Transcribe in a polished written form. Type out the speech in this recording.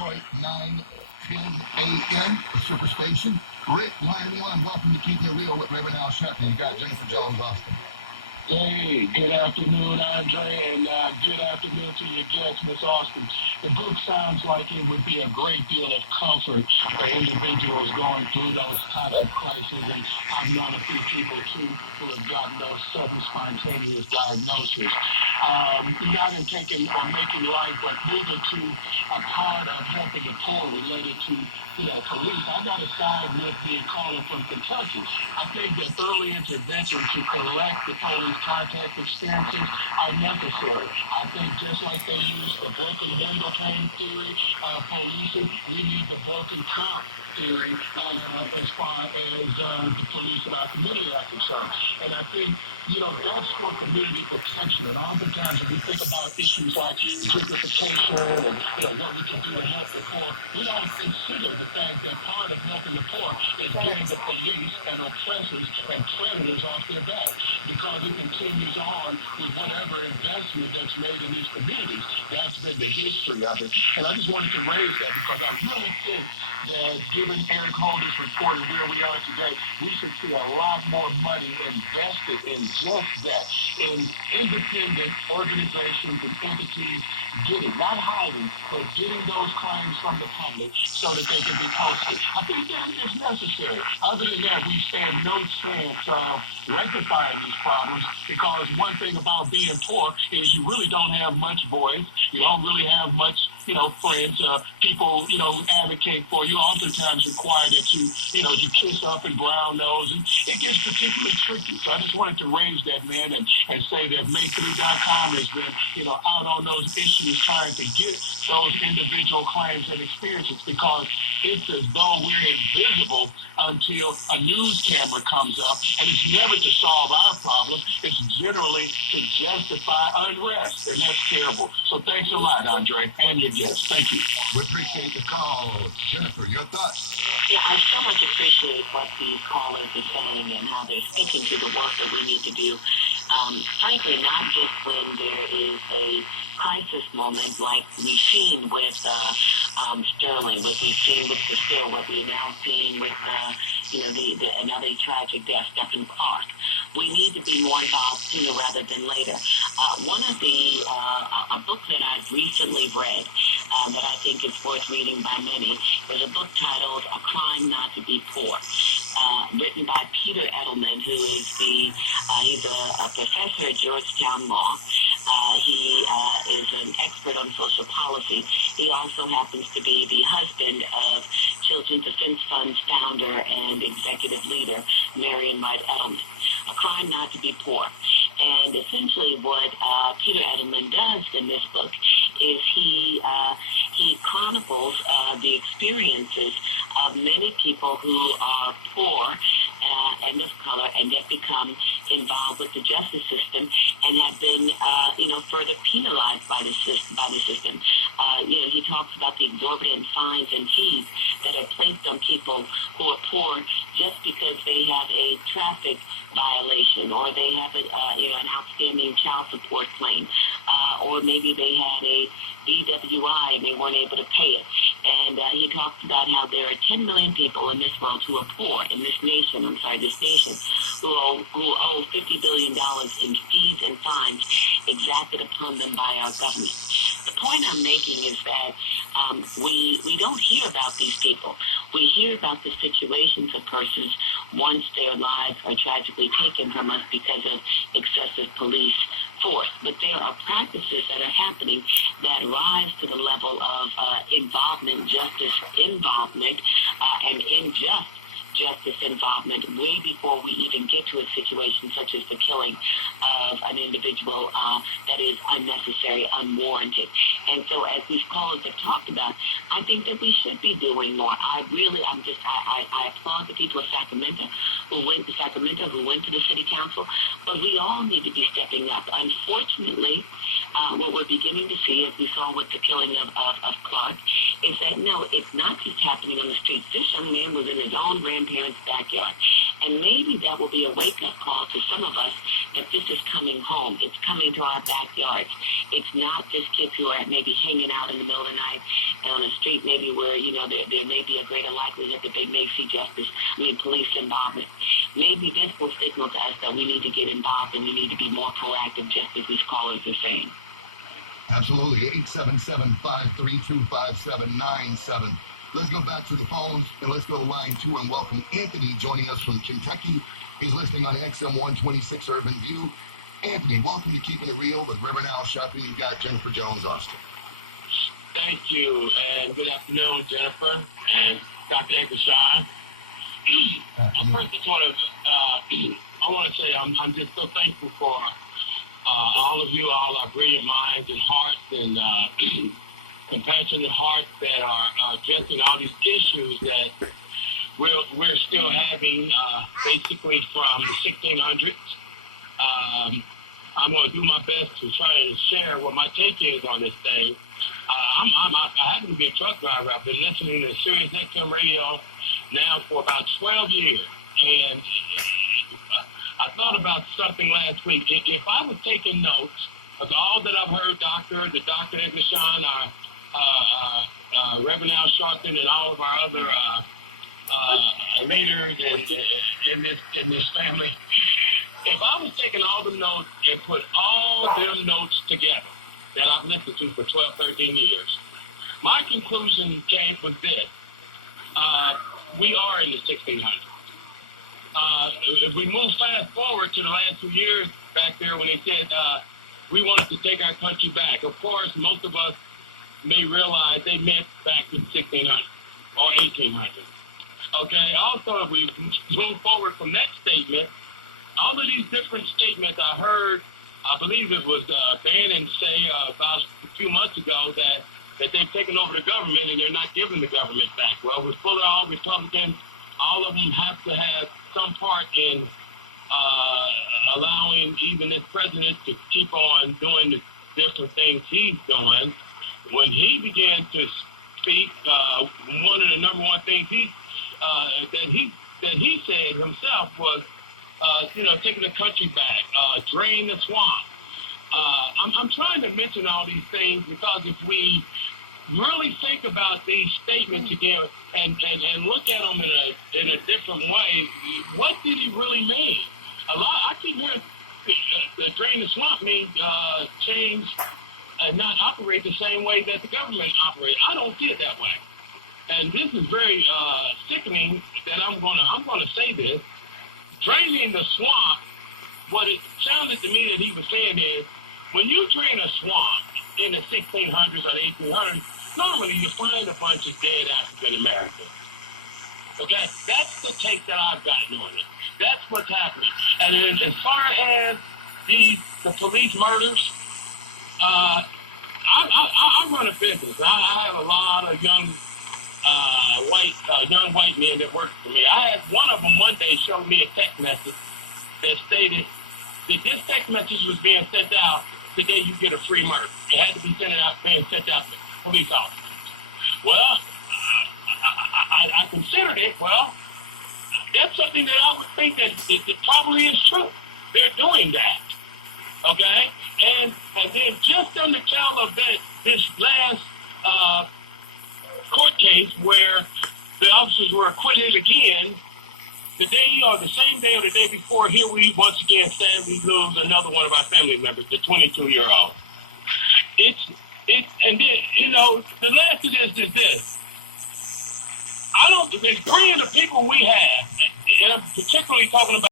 Detroit, 9:10 a.m. Superstation. Rick, line one. Welcome to Keep It Real with Reverend Al Sharpton. You got Jennifer Jones Austin. Hey, good afternoon, Andre, and good afternoon to your guest, Miss Austin. The book sounds like it would be a great deal of comfort for individuals going through those types of crises, and I've known a few people, too, who have gotten those sudden spontaneous diagnoses. Not in taking or making life, but moving to a part of helping the poor related to police. I got to side with the caller from Kentucky. I think that early intervention to correct the police contact experiences are necessary. I think just like they use the broken window pane theory, policing, we need the broken cop theory as far as the police in our community are concerned. And I think, that's for community protection. And oftentimes when we think about issues like gentrification and what we can do to help the poor, we don't consider the fact that part of helping the poor is getting the police and oppressors and predators off their back, because it continues on with whatever investment that's made in these communities. That's been the history of it. And I just wanted to raise that because I really think that given Eric Holder's report and where we are today, we should see a lot more money invested in just that, in independent organizations and entities getting, not hiding, but getting those claims from the public so that they can be posted. I think that is necessary. Other than that, we stand no chance of rectifying these problems, because one thing about being poor is you really don't have much voice. You don't really have much, friends, people, advocate for you. Oftentimes require that you kiss up and brown nose, and it gets particularly tricky. So I just wanted to raise that, man, and say that Make3.com has been, out on those issues trying to get those individual claims and experiences, because it's as though we're invisible until a news camera comes up, and it's never to solve our problem. It's generally to justify unrest, and that's terrible. So thanks a lot, Andre, and your guests. Thank you. We appreciate the call. Jennifer, your thoughts? Yeah, I so much appreciate what these callers are saying and how they're speaking to the work that we need to do. Frankly, not just when there is a crisis moment like we've seen with Sterling, what we've seen with Castile, what we're now seeing with another tragic death, Stephen Clark. We need to be more involved sooner rather than later. One of a book that I've recently read that I think is worth reading by many is a book titled A Crime Not to Be Poor, written by Peter Edelman, who is he's a professor at Georgetown Law. He is an expert on social policy. He also happens to be the husband of Children's Defense Fund's founder and executive leader, Marian Wright Edelman. A Crime Not to Be Poor. And essentially what Peter Edelman does in this book is he chronicles the experiences of many people who are poor and of color, and that become involved with the justice system and have been, further penalized by the system. He talks about the exorbitant fines and fees that are placed on people who are poor just because they have a traffic violation, or they have an outstanding child support claim, or maybe they had a DWI and they weren't able to pay it. And he talks about how there are 10 million people in this world who are poor in this nation, who owe $50 billion in fees and fines exacted upon them by our government. The point I'm making is that we don't hear about these people. We hear about the situations of persons once their lives are tragically taken from us because of excessive police force. But there are practices that are happening that rise to the level of justice involvement, and unjust justice involvement way before we even get to a situation such as the killing of an individual that is unnecessary, unwarranted. And so as these callers have talked about, I think that we should be doing more. I applaud the people of Sacramento who went to the city council, but we all need to be stepping up. Unfortunately, what we're beginning to see, as we saw with the killing of Clark, is that no, it's not just happening on the streets. This young man was in his own grandparents' backyard. And maybe that will be a wake-up call to some of us that this is coming home. It's coming to our backyards. It's not just kids who are maybe hanging out in the middle of the night on a street maybe where, there may be a greater likelihood that they may see police involvement. Maybe this will signal to us that we need to get involved and we need to be more proactive, just as these callers are saying. Absolutely. 877-532-5797. Let's go back to the phones and let's go to line 2 and welcome Anthony joining us from Kentucky. He's listening on XM 126 Urban View. Anthony, welcome to Keeping It Real with Reverend Al Sharpton. You've got Jennifer Jones Austin. Thank you, and good afternoon, Jennifer and Dr. Eggleston. First, I want to say I'm just so thankful for all of you, all our brilliant minds and hearts and compassionate hearts that are addressing all these issues that we're still having, basically from the 1600s. I'm going to do my best to try and share what my take is on this thing. I happen to be a truck driver. I've been listening to Sirius XM radio now for about 12 years. And I thought about something last week. If I was taking notes of all that I've heard, Dr. Eggleston, Reverend Al Sharpton, and all of our other leaders in this family, if I was taking all the notes and put all them notes together that I've listened to for 12, 13 years, my conclusion was this. We are in the 1600s. If we move fast forward to the last 2 years back there when they said we wanted to take our country back, of course, most of us may realize they meant back to the 1600s or 1800s. Okay, also, if we move forward from that statement, all of these different statements I heard, I believe it was Bannon say about a few months ago that they've taken over the government and they're not giving the government back. Well, we're full of all Republicans. All of them have to have some part in allowing even this president to keep on doing the different things he's doing. When he began to speak, one of the number one things that he said himself was, taking the country back, drain the swamp. I'm trying to mention all these things because if we really think about these statements again and look at them in a different way, what did he really mean? I keep hearing the drain the swamp means change and not operate the same way that the government operates. I don't see it that way. And this is very sickening that I'm gonna say this. Draining the swamp, what it sounded to me that he was saying is, when you drain a swamp in the 1600s or the 1800s, normally you find a bunch of dead African Americans. Okay? That's the take that I've gotten on it. That's what's happening. And then as far as the police murders, I run a business. I have a lot of young white men that work for me. I had one of them one day showed me a text message that stated that this text message was being sent out today. You get a free murder. It had to be being sent out to police officers. Well, I considered it. Well, that's something that I would think that it probably is true. They're doing that. Okay, and then just on the tail of this last court case where the officers were acquitted again, the same day or the day before, here we once again sadly lose another one of our family members, the 22-year-old. It's and then the last of this is this. It's bringing the people we have, and I'm particularly talking about